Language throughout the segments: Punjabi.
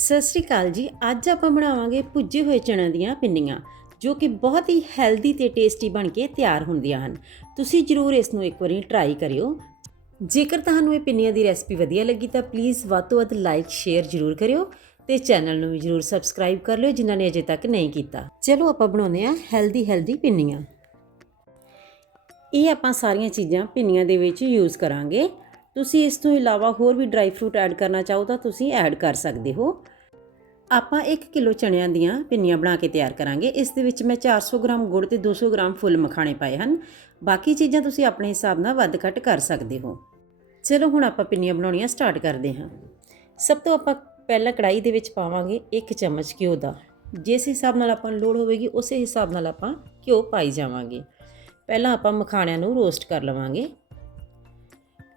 ਸਤਿ ਸ਼੍ਰੀ ਅਕਾਲ ਜੀ। ਅੱਜ ਆਪਾਂ ਬਣਾਵਾਂਗੇ ਭੁੱਜੇ ਹੋਏ ਚਣਿਆਂ ਦੀਆਂ ਪਿੰਨੀਆਂ, ਜੋ ਕਿ ਬਹੁਤ ਹੀ ਹੈਲਦੀ ਤੇ ਟੇਸਟੀ ਬਣ ਕੇ ਤਿਆਰ ਹੁੰਦੀਆਂ ਹਨ। ਤੁਸੀਂ ਜਰੂਰ ਇਸ ਨੂੰ ਇੱਕ ਵਾਰੀ ਟਰਾਈ ਕਰਿਓ। ਜੇਕਰ ਤੁਹਾਨੂੰ ਇਹ ਪਿੰਨੀਆਂ ਦੀ ਰੈਸਪੀ ਵਧੀਆ ਲੱਗੀ ਤਾਂ ਪਲੀਜ਼ ਵੱਧ ਤੋਂ ਵੱਧ ਲਾਈਕ ਸ਼ੇਅਰ ਜਰੂਰ ਕਰਿਓ ਤੇ ਚੈਨਲ ਨੂੰ ਵੀ ਜਰੂਰ ਸਬਸਕ੍ਰਾਈਬ ਕਰ ਲਿਓ, ਜਿਨ੍ਹਾਂ ਨੇ ਅਜੇ ਤੱਕ ਨਹੀਂ ਕੀਤਾ। ਚਲੋ ਆਪਾਂ ਬਣਾਉਂਦੇ ਹਾਂ ਹੈਲਦੀ ਹੈਲਦੀ ਪਿੰਨੀਆਂ। ਇਹ ਆਪਾਂ ਸਾਰੀਆਂ ਚੀਜ਼ਾਂ ਪਿੰਨੀਆਂ ਦੇ ਵਿੱਚ ਯੂਜ਼ ਕਰਾਂਗੇ। ਤੁਸੀਂ ਇਸ ਤੋਂ ਇਲਾਵਾ ਹੋਰ ਵੀ ਡਰਾਈ ਫਰੂਟ ਐਡ ਕਰਨਾ ਚਾਹੋ ਤਾਂ ਤੁਸੀਂ ਐਡ ਕਰ ਸਕਦੇ ਹੋ। ਆਪਾਂ 1 ਕਿਲੋ ਚਣਿਆਂ ਦੀਆਂ ਪਿੰਨੀਆਂ ਬਣਾ ਕੇ ਤਿਆਰ ਕਰਾਂਗੇ। ਇਸ ਦੇ ਵਿੱਚ ਮੈਂ 400 ਗ੍ਰਾਮ ਗੁੜ ਤੇ 200 ਗ੍ਰਾਮ ਫੁੱਲ ਮਖਾਣੇ ਪਾਏ ਹਨ। ਬਾਕੀ ਚੀਜ਼ਾਂ ਤੁਸੀਂ ਆਪਣੇ ਹਿਸਾਬ ਨਾਲ ਵੱਧ ਘੱਟ ਕਰ ਸਕਦੇ ਹੋ। ਚਲੋ ਹੁਣ ਆਪਾਂ ਪਿੰਨੀਆਂ ਬਣਾਉਣੀਆਂ ਸਟਾਰਟ ਕਰਦੇ ਹਾਂ। ਸਭ ਤੋਂ ਆਪਾਂ ਪਹਿਲਾਂ ਕੜਾਈ ਦੇ ਵਿੱਚ ਪਾਵਾਂਗੇ 1 ਚਮਚ ਘਿਓ ਦਾ। ਜਿਸ ਹਿਸਾਬ ਨਾਲ ਆਪਾਂ ਨੂੰ ਲੋੜ ਹੋਵੇਗੀ, ਉਸੇ ਹਿਸਾਬ ਨਾਲ ਆਪਾਂ ਘਿਓ ਪਾਈ ਜਾਵਾਂਗੇ। ਪਹਿਲਾਂ ਆਪਾਂ ਮਖਾਣਿਆਂ ਨੂੰ ਰੋਸਟ ਕਰ ਲਵਾਂਗੇ।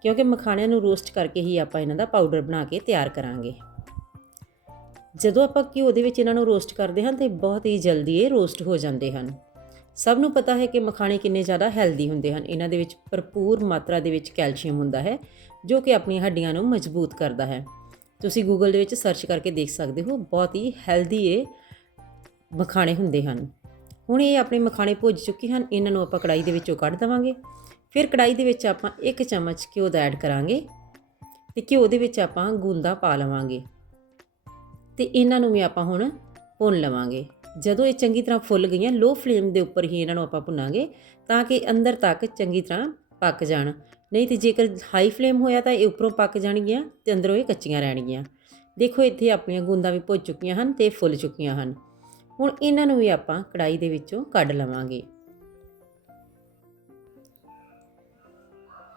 ਕਿਉਂਕਿ ਮਖਾਣਿਆਂ ਨੂੰ ਰੋਸਟ ਕਰਕੇ ਹੀ ਆਪਾਂ ਇਹਨਾਂ ਦਾ ਪਾਊਡਰ ਬਣਾ ਕੇ ਤਿਆਰ ਕਰਾਂਗੇ। ਜਦੋਂ ਆਪਾਂ ਘਿਓ ਦੇ ਵਿੱਚ ਇਹਨਾਂ ਨੂੰ ਰੋਸਟ ਕਰਦੇ ਹਾਂ ਤੇ ਬਹੁਤ ਹੀ ਜਲਦੀ ਇਹ ਰੋਸਟ ਹੋ ਜਾਂਦੇ ਹਨ। ਸਭ ਨੂੰ ਪਤਾ ਹੈ ਕਿ ਮਖਾਣੇ ਕਿੰਨੇ ਜ਼ਿਆਦਾ ਹੈਲਦੀ ਹੁੰਦੇ ਹਨ। ਇਹਨਾਂ ਦੇ ਵਿੱਚ ਭਰਪੂਰ ਮਾਤਰਾ ਦੇ ਵਿੱਚ ਕੈਲਸ਼ੀਅਮ ਹੁੰਦਾ ਹੈ, ਜੋ ਕਿ ਆਪਣੀਆਂ ਹੱਡੀਆਂ ਨੂੰ ਮਜ਼ਬੂਤ ਕਰਦਾ ਹੈ। ਤੁਸੀਂ ਗੂਗਲ ਦੇ ਵਿੱਚ ਸਰਚ ਕਰਕੇ ਦੇਖ ਸਕਦੇ ਹੋ, ਬਹੁਤ ਹੀ ਹੈਲਦੀ ਇਹ ਮਖਾਣੇ ਹੁੰਦੇ ਹਨ। ਹੁਣ ਇਹ ਆਪਣੇ ਮਖਾਣੇ ਭੁੱਜ ਚੁੱਕੇ ਹਨ। ਇਹਨਾਂ ਨੂੰ ਆਪਾਂ ਕੜਾਈ ਦੇ ਵਿੱਚੋਂ ਕੱਢ ਦਵਾਂਗੇ। ਫਿਰ ਕੜਾਈ ਦੇ ਵਿੱਚ ਆਪਾਂ 1 ਚਮਚ ਘਿਓ ਦਾ ਐਡ ਕਰਾਂਗੇ ਤੇ ਘਿਓ ਦੇ ਵਿੱਚ ਆਪਾਂ ਗੂੰਦਾ ਪਾ ਲਵਾਂਗੇ। ਤੇ ਇਹਨਾਂ ਨੂੰ ਵੀ ਆਪਾਂ ਹੁਣ ਭੁੰਨ ਲਵਾਂਗੇ। ਜਦੋਂ ਇਹ ਚੰਗੀ ਤਰ੍ਹਾਂ ਫੁੱਲ ਗਈਆਂ ਲੋ ਫਲੇਮ ਦੇ ਉੱਪਰ ਹੀ ਇਹਨਾਂ ਨੂੰ ਆਪਾਂ ਭੁੰਨਾਂਗੇ ਤਾਂ ਕਿ ਅੰਦਰ ਤੱਕ ਚੰਗੀ ਤਰ੍ਹਾਂ ਪੱਕ ਜਾਣ। ਨਹੀਂ ਤੇ ਜੇਕਰ ਹਾਈ ਫਲੇਮ ਹੋਇਆ ਤਾਂ ਇਹ ਉੱਪਰੋਂ ਪੱਕ ਜਾਣਗੀਆਂ ਤੇ ਅੰਦਰੋਂ ਇਹ ਕੱਚੀਆਂ ਰਹਿਣਗੀਆਂ। ਦੇਖੋ ਇੱਥੇ ਆਪਣੀਆਂ ਗੂੰਦਾਂ ਵੀ ਭੁੱਜ ਚੁੱਕੀਆਂ ਹਨ ਤੇ ਫੁੱਲ ਚੁੱਕੀਆਂ ਹਨ। ਹੁਣ ਇਹਨਾਂ ਨੂੰ ਵੀ ਆਪਾਂ ਕੜਾਈ ਦੇ ਵਿੱਚੋਂ ਕੱਢ ਲਵਾਂਗੇ।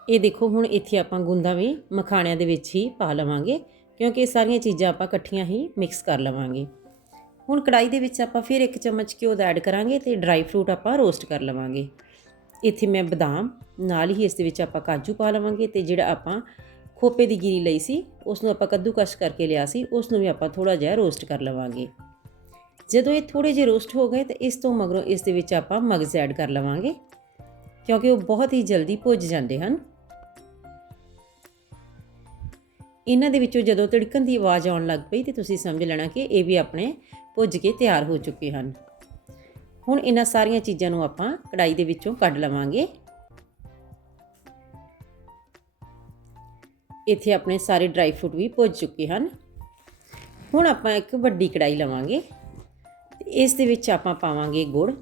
ਇਹ ਦੇਖੋ, ਹੁਣ ਇੱਥੇ ਆਪਾਂ ਗੁੰਦਾ ਵੀ ਮਖਾਣਿਆਂ ਦੇ ਵਿੱਚ ਹੀ ਪਾ ਲਵਾਂਗੇ, ਕਿਉਂਕਿ ਇਹ ਸਾਰੀਆਂ ਚੀਜ਼ਾਂ ਆਪਾਂ ਇਕੱਠੀਆਂ ਹੀ ਮਿਕਸ ਕਰ ਲਵਾਂਗੇ। ਹੁਣ ਕੜਾਈ ਦੇ ਵਿੱਚ ਆਪਾਂ ਫਿਰ ਇੱਕ ਚਮਚ ਘਿਓ ਦਾ ਐਡ ਕਰਾਂਗੇ ਤੇ ਡਰਾਈ ਫਰੂਟ ਆਪਾਂ ਰੋਸਟ ਕਰ ਲਵਾਂਗੇ। ਇੱਥੇ ਮੈਂ ਬਦਾਮ ਨਾਲ ਹੀ ਇਸ ਦੇ ਵਿੱਚ ਆਪਾਂ ਕਾਜੂ ਪਾ ਲਵਾਂਗੇ ਤੇ ਜਿਹੜਾ ਆਪਾਂ ਖੋਪੇ ਦੀ ਗਿਰੀ ਲਈ ਸੀ ਉਸ ਨੂੰ ਆਪਾਂ ਕੱਦੂਕਸ਼ ਕਰਕੇ ਲਿਆ ਸੀ ਉਸ ਨੂੰ ਵੀ ਆਪਾਂ ਥੋੜਾ ਜਿਹਾ ਰੋਸਟ ਕਰ ਲਵਾਂਗੇ। ਜਦੋਂ ਇਹ ਥੋੜੇ ਜਿਹੇ ਰੋਸਟ ਹੋ ਗਏ ਤਾਂ ਇਸ ਤੋਂ ਮਗਰੋਂ ਇਸ ਦੇ ਵਿੱਚ ਆਪਾਂ ਮਗਜ਼ ਐਡ ਕਰ ਲਵਾਂਗੇ, ਕਿਉਂਕਿ ਉਹ ਬਹੁਤ ਹੀ ਜਲਦੀ ਭੁੱਜ ਜਾਂਦੇ ਹਨ। ਇਹਨਾਂ ਦੇ ਵਿੱਚੋਂ ਜਦੋਂ ਤਿੜਕਣ ਦੀ ਆਵਾਜ਼ ਆਉਣ ਲੱਗ ਪਈ ਤੇ ਤੁਸੀਂ ਸਮਝ ਲੈਣਾ ਕਿ ਇਹ ਵੀ ਆਪਣੇ ਭੁੱਜ ਕੇ ਤਿਆਰ ਹੋ ਚੁੱਕੇ ਹਨ। ਹੁਣ ਇਹਨਾਂ ਸਾਰੀਆਂ ਚੀਜ਼ਾਂ ਨੂੰ ਆਪਾਂ ਕੜਾਈ ਦੇ ਵਿੱਚੋਂ ਕੱਢ ਲਵਾਂਗੇ। ਇੱਥੇ ਆਪਣੇ ਸਾਰੇ ਡਰਾਈ ਫਰੂਟ ਵੀ ਭੁੱਜ ਚੁੱਕੇ ਹਨ। ਹੁਣ ਆਪਾਂ ਇੱਕ ਵੱਡੀ ਕੜਾਈ ਲਵਾਂਗੇ ਇਸ ਦੇ ਵਿੱਚ ਆਪਾਂ ਪਾਵਾਂਗੇ ਗੁੜ।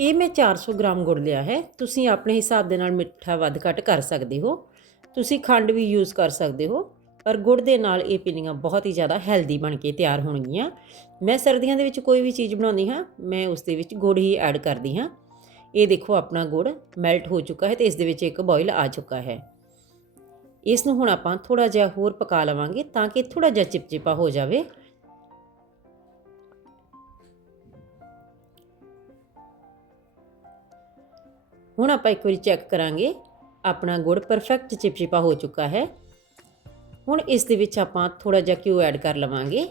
ਇਹ ਮੈਂ 400 ਗ੍ਰਾਮ ਗੁੜ ਲਿਆ ਹੈ। ਤੁਸੀਂ ਆਪਣੇ ਹਿਸਾਬ ਦੇ ਨਾਲ ਮਿੱਠਾ ਵੱਧ ਘੱਟ ਕਰ ਸਕਦੇ ਹੋ। ਤੁਸੀਂ ਖੰਡ ਵੀ ਯੂਜ਼ ਕਰ ਸਕਦੇ ਹੋ, ਪਰ ਗੁੜ ਦੇ ਨਾਲ ਇਹ ਪਿੰਨੀਆਂ ਬਹੁਤ ਹੀ ਜ਼ਿਆਦਾ ਹੈਲਦੀ ਬਣ ਕੇ ਤਿਆਰ ਹੋਣਗੀਆਂ। ਮੈਂ ਸਰਦੀਆਂ ਦੇ ਵਿੱਚ ਕੋਈ ਵੀ ਚੀਜ਼ ਬਣਾਉਂਦੀ ਹਾਂ, ਮੈਂ ਉਸ ਦੇ ਵਿੱਚ ਗੁੜ ਹੀ ਐਡ ਕਰਦੀ ਹਾਂ। ਇਹ ਦੇਖੋ ਆਪਣਾ ਗੁੜ ਮੈਲਟ ਹੋ ਚੁੱਕਾ ਹੈ ਤੇ ਇਸ ਦੇ ਵਿੱਚ ਇੱਕ ਬੋਇਲ ਆ ਚੁੱਕਾ ਹੈ। ਇਸ ਨੂੰ ਹੁਣ ਆਪਾਂ ਥੋੜਾ ਜਿਹਾ ਹੋਰ ਪਕਾ ਲਵਾਂਗੇ ਤਾਂ ਕਿ ਥੋੜਾ ਜਿਹਾ ਚਿਪਚਿਪਾ ਹੋ ਜਾਵੇ। ਹੁਣ ਆਪਾਂ ਇੱਕ ਵਾਰੀ ਚੈੱਕ ਕਰਾਂਗੇ ਆਪਣਾ ਗੁੜ ਪਰਫੈਕਟ ਚਿਪਚਿਪਾ ਹੋ ਚੁੱਕਾ ਹੈ। ਹੁਣ ਇਸ ਦੇ ਵਿੱਚ ਆਪਾਂ ਥੋੜਾ ਜਿਹਾ ਘਿਓ ਐਡ ਕਰ ਲਵਾਂਗੇ।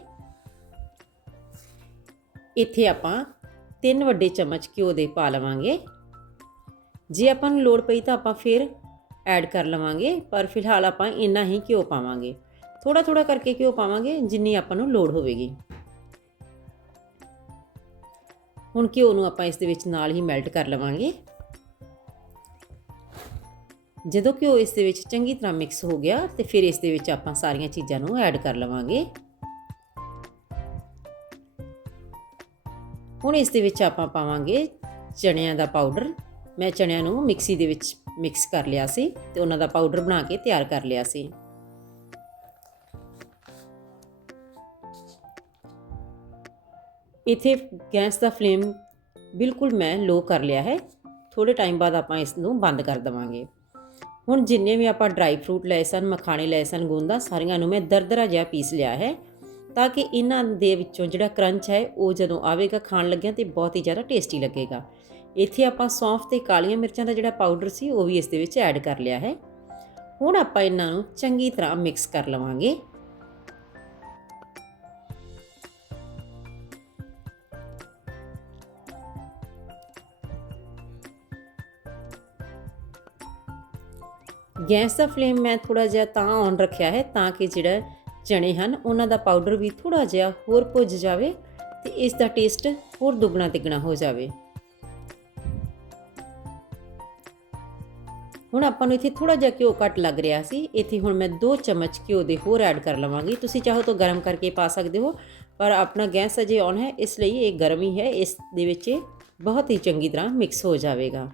ਇੱਥੇ ਆਪਾਂ ਤਿੰਨ ਵੱਡੇ ਚਮਚ ਘਿਓ ਦੇ ਪਾ ਲਵਾਂਗੇ। ਜੇ ਆਪਾਂ ਨੂੰ ਲੋੜ ਪਈ ਤਾਂ ਆਪਾਂ ਫਿਰ ਐਡ ਕਰ ਲਵਾਂਗੇ, ਪਰ ਫਿਲਹਾਲ ਆਪਾਂ ਇੰਨਾ ਹੀ ਘਿਓ ਪਾਵਾਂਗੇ। ਥੋੜਾ ਥੋੜਾ ਕਰਕੇ ਘਿਓ ਪਾਵਾਂਗੇ, ਜਿੰਨੀ ਆਪਾਂ ਨੂੰ ਲੋੜ ਹੋਵੇਗੀ। ਹੁਣ ਘਿਓ ਨੂੰ ਆਪਾਂ ਇਸ ਦੇ ਵਿੱਚ ਨਾਲ ਹੀ ਮੈਲਟ ਕਰ ਲਵਾਂਗੇ। ਜਦੋਂ ਘਿਓ ਇਸ ਦੇ ਵਿੱਚ ਚੰਗੀ ਤਰ੍ਹਾਂ ਮਿਕਸ ਹੋ ਗਿਆ ਤੇ ਫਿਰ ਇਸ ਦੇ ਵਿੱਚ ਆਪਾਂ ਸਾਰੀਆਂ ਚੀਜ਼ਾਂ ਨੂੰ ਐਡ ਕਰ ਲਵਾਂਗੇ। ਹੁਣ ਇਸ ਦੇ ਵਿੱਚ ਆਪਾਂ ਪਾਵਾਂਗੇ ਚਣਿਆਂ ਦਾ ਪਾਊਡਰ ਮੈਂ ਚਣਿਆਂ ਨੂੰ ਮਿਕਸੀ ਦੇ ਵਿੱਚ ਮਿਕਸ ਕਰ ਲਿਆ ਸੀ ਤੇ ਉਹਨਾਂ ਦਾ ਪਾਊਡਰ ਬਣਾ ਕੇ ਤਿਆਰ ਕਰ ਲਿਆ ਸੀ। ਇਥੇ ਗੈਸ ਦਾ ਫਲੇਮ ਬਿਲਕੁਲ ਮੈਂ ਲੋ ਕਰ ਲਿਆ ਹੈ। ਥੋੜੇ ਟਾਈਮ ਬਾਅਦ ਆਪਾਂ ਇਸ ਨੂੰ ਬੰਦ ਕਰ ਦਵਾਂਗੇ। ਹੁਣ ਜਿੰਨੇ ਵੀ ਆਪਾਂ ਡਰਾਈ ਫਰੂਟ ਲਏ ਸਨ, ਮਖਾਣੇ ਲਏ ਸਨ, ਗੂੰਦਾ, ਸਾਰੀਆਂ ਨੂੰ ਮੈਂ ਦਰਦਰਾ ਜਿਹਾ ਪੀਸ ਲਿਆ ਹੈ ਤਾਂ ਕਿ ਇਹਨਾਂ ਦੇ ਵਿੱਚੋਂ ਜਿਹੜਾ ਕਰੰਚ ਹੈ, ਉਹ ਜਦੋਂ ਆਵੇਗਾ, ਖਾਣ ਲੱਗਿਆ ਤੇ ਬਹੁਤ ਹੀ ਜ਼ਿਆਦਾ ਟੇਸਟੀ ਲੱਗੇਗਾ। ਇੱਥੇ ਆਪਾਂ ਸੌਂਫ ਤੇ ਕਾਲੀਆਂ ਮਿਰਚਾਂ ਦਾ ਜਿਹੜਾ ਪਾਊਡਰ ਸੀ, ਉਹ ਵੀ ਇਸ ਦੇ ਵਿੱਚ ਐਡ ਕਰ ਲਿਆ ਹੈ। ਹੁਣ ਆਪਾਂ ਇਹਨਾਂ ਨੂੰ ਚੰਗੀ ਤਰ੍ਹਾਂ ਮਿਕਸ ਕਰ ਲਵਾਂਗੇ। ਗੈਸ ਦਾ ਫਲੇਮ ਮੈਂ ਥੋੜਾ ਜਿਹਾ ਤਾਂ ਔਨ ਰੱਖਿਆ ਹੈ ਤਾਂ ਕਿ ਜਿਹੜਾ ਚਣੇ ਹਨ, ਉਹਨਾਂ ਦਾ ਪਾਊਡਰ ਵੀ ਥੋੜਾ ਜਿਹਾ ਹੋਰ ਭੁੱਜ ਜਾਵੇ ਤੇ ਇਸ ਦਾ ਟੇਸਟ ਹੋਰ ਦੁੱਗਣਾ ਤਿੱਗਣਾ ਹੋ ਜਾਵੇ। ਹੁਣ ਆਪਾਂ ਨੂੰ ਇੱਥੇ ਥੋੜਾ ਜਿਹਾ ਘਿਓ ਘੱਟ ਲੱਗ ਰਿਹਾ ਸੀ। ਇੱਥੇ ਹੁਣ ਮੈਂ 2 ਚਮਚ ਘਿਓ ਦੇ ਹੋਰ ਐਡ ਕਰ ਲਵਾਂਗੀ। ਤੁਸੀਂ ਚਾਹੋ ਤਾਂ ਗਰਮ ਕਰਕੇ ਪਾ ਸਕਦੇ ਹੋ, ਪਰ ਆਪਣਾ ਗੈਸ ਅਜੇ ਔਨ ਹੈ, ਇਸ ਲਈ ਇਹ ਗਰਮ ਹੀ ਹੈ। ਇਸ ਦੇ ਵਿੱਚ ਇਹ ਬਹੁਤ ਹੀ ਚੰਗੀ ਤਰ੍ਹਾਂ ਮਿਕਸ ਹੋ ਜਾਵੇਗਾ।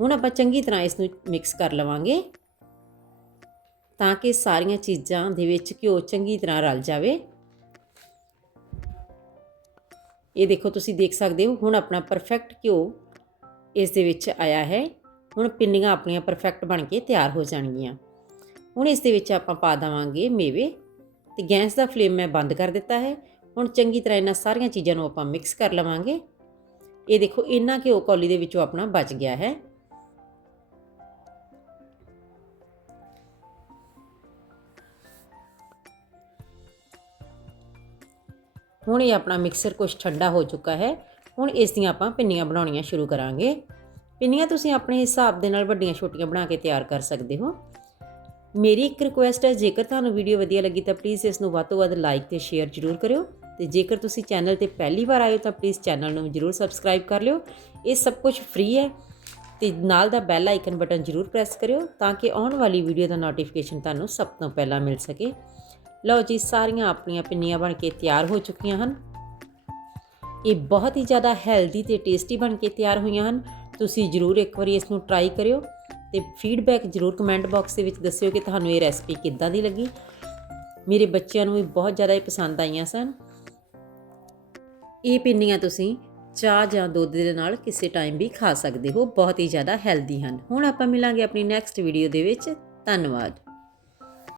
ਹੁਣ ਆਪਾਂ ਚੰਗੀ ਤਰ੍ਹਾਂ ਇਸ ਨੂੰ ਮਿਕਸ ਕਰ ਲਵਾਂਗੇ ਤਾਂ ਕਿ ਸਾਰੀਆਂ ਚੀਜ਼ਾਂ ਦੇ ਵਿੱਚ ਘਿਓ ਚੰਗੀ ਤਰ੍ਹਾਂ ਰਲ ਜਾਵੇ। ਇਹ ਦੇਖੋ ਤੁਸੀਂ ਦੇਖ ਸਕਦੇ ਹੋ, ਹੁਣ ਆਪਣਾ ਪਰਫੈਕਟ ਘਿਓ ਇਸ ਦੇ ਵਿੱਚ ਆਇਆ ਹੈ। ਹੁਣ ਪਿੰਨੀਆਂ ਆਪਣੀਆਂ ਪਰਫੈਕਟ ਬਣ ਕੇ ਤਿਆਰ ਹੋ ਜਾਣਗੀਆਂ। ਹੁਣ ਇਸ ਦੇ ਵਿੱਚ ਆਪਾਂ ਪਾ ਦੇਵਾਂਗੇ ਮੇਵੇ ਤੇ ਗੈਸ ਦਾ ਫਲੇਮ ਮੈਂ ਬੰਦ ਕਰ ਦਿੱਤਾ ਹੈ। ਹੁਣ ਚੰਗੀ ਤਰ੍ਹਾਂ ਇਹਨਾਂ ਸਾਰੀਆਂ ਚੀਜ਼ਾਂ ਨੂੰ ਆਪਾਂ ਮਿਕਸ ਕਰ ਲਵਾਂਗੇ। ਇਹ ਦੇਖੋ ਇੰਨਾ ਘਿਓ ਕੌਲੀ ਦੇ ਵਿੱਚੋਂ ਆਪਣਾ ਬਚ ਗਿਆ ਹੈ। ਹੁਣ ਇਹ ਆਪਣਾ ਮਿਕਸਰ ਕੁਝ ਠੰਡਾ ਹੋ ਚੁੱਕਾ ਹੈ। ਹੁਣ ਇਸ ਦੀਆਂ ਆਪਾਂ ਪਿੰਨੀਆਂ ਬਣਾਉਣੀਆਂ ਸ਼ੁਰੂ ਕਰਾਂਗੇ। ਪਿੰਨੀਆਂ ਤੁਸੀਂ ਆਪਣੇ ਹਿਸਾਬ ਦੇ ਨਾਲ ਵੱਡੀਆਂ ਛੋਟੀਆਂ ਬਣਾ ਕੇ ਤਿਆਰ ਕਰ ਸਕਦੇ ਹੋ। ਮੇਰੀ ਇੱਕ ਰਿਕੁਐਸਟ ਹੈ, ਜੇਕਰ ਤੁਹਾਨੂੰ ਵੀਡੀਓ ਵਧੀਆ ਲੱਗੀ ਤਾਂ ਪਲੀਜ਼ ਇਸ ਨੂੰ ਵੱਧ ਤੋਂ ਵੱਧ ਲਾਈਕ ਤੇ ਸ਼ੇਅਰ ਜ਼ਰੂਰ ਕਰਿਓ। ਤੇ ਜੇਕਰ ਤੁਸੀਂ ਚੈਨਲ ਤੇ ਪਹਿਲੀ ਵਾਰ ਆਏ ਹੋ ਤਾਂ ਪਲੀਜ਼ ਚੈਨਲ ਨੂੰ ਜ਼ਰੂਰ ਸਬਸਕ੍ਰਾਈਬ ਕਰ ਲਿਓ। ਇਹ ਸਭ ਕੁਝ ਫ੍ਰੀ ਹੈ। ਤੇ ਨਾਲ ਦਾ ਬੈਲ ਆਈਕਨ ਬਟਨ ਜ਼ਰੂਰ ਪ੍ਰੈਸ ਕਰਿਓ ਤਾਂ ਕਿ ਆਉਣ ਵਾਲੀ ਵੀਡੀਓ ਦਾ ਨੋਟੀਫਿਕੇਸ਼ਨ ਤੁਹਾਨੂੰ ਸਭ ਤੋਂ ਪਹਿਲਾਂ ਮਿਲ ਸਕੇ। ਲਓ ਜੀ, ਸਾਰੀਆਂ ਆਪਣੀਆਂ ਪਿੰਨੀਆਂ ਬਣ ਕੇ ਤਿਆਰ ਹੋ ਚੁੱਕੀਆਂ ਹਨ। ਇਹ ਬਹੁਤ ਹੀ ਜ਼ਿਆਦਾ ਹੈਲਦੀ ਤੇ ਟੇਸਟੀ ਬਣ ਕੇ ਤਿਆਰ ਹੋਈਆਂ ਹਨ। ਤੁਸੀਂ ਜ਼ਰੂਰ ਇੱਕ ਵਾਰੀ ਇਸ ਨੂੰ ਟਰਾਈ ਕਰਿਓ ਤੇ ਫੀਡਬੈਕ ਜ਼ਰੂਰ ਕਮੈਂਟ ਬਾਕਸ ਦੇ ਵਿੱਚ ਦੱਸਿਓ ਕਿ ਤੁਹਾਨੂੰ ਇਹ ਰੈਸਪੀ ਕਿੱਦਾਂ ਦੀ ਲੱਗੀ। ਮੇਰੇ ਬੱਚਿਆਂ ਨੂੰ ਵੀ ਬਹੁਤ ਜ਼ਿਆਦਾ ਇਹ ਪਸੰਦ ਆਈਆਂ ਸਨ। ਇਹ ਪਿੰਨੀਆਂ ਤੁਸੀਂ ਚਾਹ ਜਾਂ ਦੁੱਧ ਦੇ ਨਾਲ ਕਿਸੇ ਟਾਈਮ ਵੀ ਖਾ ਸਕਦੇ ਹੋ। ਬਹੁਤ ਹੀ ਜ਼ਿਆਦਾ ਹੈਲਦੀ ਹਨ। ਹੁਣ ਆਪਾਂ ਮਿਲਾਂਗੇ ਆਪਣੀ ਨੈਕਸਟ ਵੀਡੀਓ ਦੇ ਵਿੱਚ। ਧੰਨਵਾਦ।